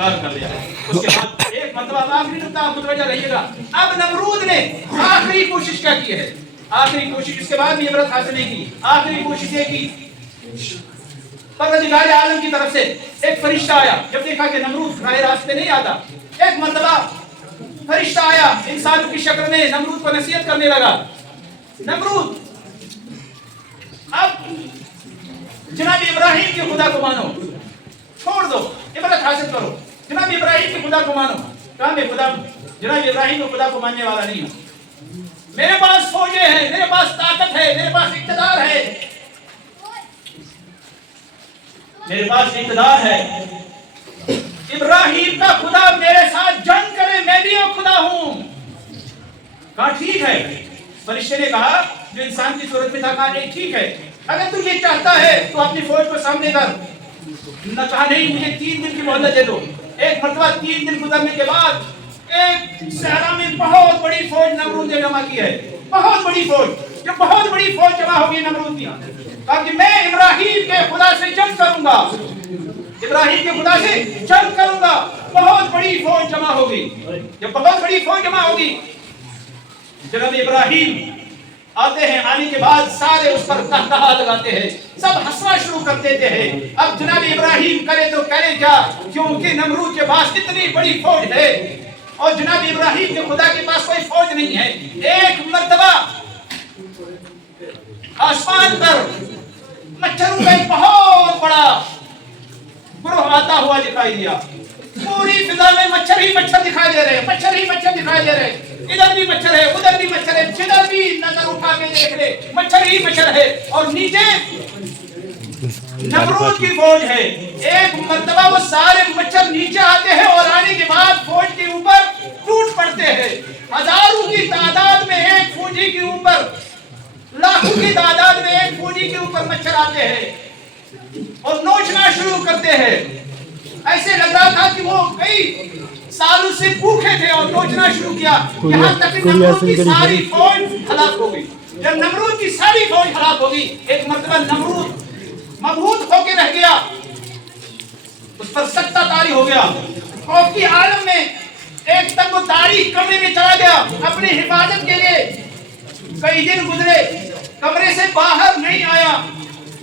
انکار کر لیا. اس کے بعد ایک مرتبہ آخری نقطہ آپ متوجہ رہیے گا. اب نمرود نے آخری کوشش کیا کی ہے؟ آخری کوشش, اس کے بعد بھی عبرت حاصل نہیں کی. آخری کوشش یہ کی, پروردگار عالم کی طرف سے ایک فرشتہ آیا. جب دیکھا کہ نمرود راہ راست پہ نہیں آتا, ایک مرتبہ فرشتہ آیا انسان کی شکل میں, نمرود کو نصیحت کرنے لگا. نمرود, اب جناب ابراہیم کے خدا کو مانو, چھوڑ دو, عبرت حاصل کرو. جناب ابراہیم کے خدا کو مانو. کہا میں خدا, جناب ابراہیم کے خدا کو ماننے والا نہیں ہوں. میرے پاس فوجیں ہیں, میرے پاس طاقت ہے, میرے پاس اقتدار ہے, میرے پاس اقتدار ہے. ابراہیم کا خدا میرے ساتھ جنگ کرے, میں بھی ایک خدا ہوں. کہا ٹھیک ہے. فرشتے نے کہا, جو انسان کی صورت میں تھا, کہا نہیں ٹھیک ہے, اگر تو یہ چاہتا ہے تو اپنی فوج کو سامنے کر. نہ کہا نہیں, مجھے 3 دن کی مہلت دے دو. ایک مرتبہ 3 دن گزرنے کے بعد ایک صحرا میں بہت بڑی فوج نمرود نے جمع کی ہے. بہت بڑی فوج, جو بہت بڑی فوج جمع ہوگی نمرود کی, کہا کہ میں ابراہیم کے خدا سے جنگ کروں گا, ابراہیم کے خدا سے جنگ کروں گا. بہت بڑی فوج جمع ہوگی. جب بہت بڑی فوج جمع ہوگی, جناب ابراہیم آتے ہیں. آنے کے بعد سارے اس پر قہقہا لگاتے ہیں, سب ہنسنا شروع کر دیتے ہیں. اب جناب ابراہیم کرے تو کرے کیا, کیونکہ نمرود کے پاس اتنی بڑی فوج ہے اور جناب ابراہیم کے خدا کے پاس کوئی فوج نہیں ہے. ایک مرتبہ آسمان پر مچھروں کا ایک بہت بڑا گروہ آتا ہوا دکھائی دیا. پوری فضا میں مچھر ہی مچھر دکھائی دے رہے, مچھر ہی مچھر دکھائی دے رہے. ادھر بھی مچھر ہے, ادھر بھی مچھر ہے, جدھر بھی نظر اٹھا کے دیکھ لے مچھر ہی مچھر ہے. اور نیچے نمرود کی فوج ہے. ایک مرتبہ وہ سارے مچھر نیچے آتے ہیں اور آنے کے بعد فوج کے اوپر ٹوٹ پڑتے ہیں. ہزاروں کی تعداد میں ایک فوجی کے اوپر, لاکھوں کی تعداد میں ایک فوجی کے اوپر مچھر آتے ہیں اور نوچنا شروع کرتے ہیں. ایسے لگ رہا تھا کہ وہ کئی سالوں سے بھوکے تھے اور نوچنا شروع کیا. یہاں تک کہ نمرود کی ساری فوج ہلاک ہو گئی. جب نمرود کی ساری فوج ہلاک ہو گئی, ایک مرتبہ نمرود مبہوت ہو کے رہ گیا, اس پر سکتہ طاری ہو گیا. خوف کی عالم میں ایک تک وہ تاریخ کمرے میں چلا گیا اپنی حفاظت کے لیے. کئی دن گزرے, کمرے سے باہر نہیں آیا.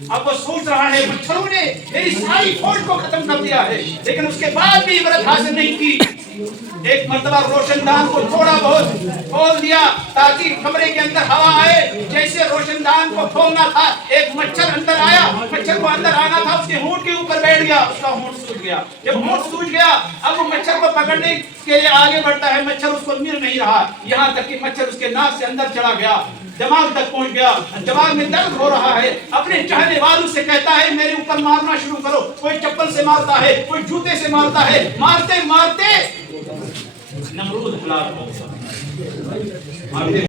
اب وہ سوچ رہا ہے مچھروں نے میری ساری فوج کو ختم کر دیا ہے, لیکن اس کے بعد بھی عبرت حاصل نہیں کی. ایک مرتبہ روشن دان کو تھوڑا بہت کھول دیا تاکہ کمرے کے اندر ہوا آئے. جیسے روشن دان کو کھولنا تھا, ایک مچھر اندر آیا. مچھر کو اندر آنا تھا, اس کے ہونٹ کے اوپر بیٹھ گیا, اس کا ہونٹ سوج گیا. جب ہونٹ سوج گیا, اب وہ مچھر کو پکڑنے کے لیے آگے بڑھتا ہے, مچھر اس کو مل نہیں رہا. یہاں تک کہ مچھر اس کے ناک سے اندر چلا گیا, دماغ تک پہنچ گیا. دماغ میں درد ہو رہا ہے. اپنے چاہنے والوں سے کہتا ہے میرے اوپر مارنا شروع کرو. کوئی چپل سے مارتا ہے, کوئی جوتے سے مارتا ہے. مارتے مارتے نمرود ہلاک ہو گیا.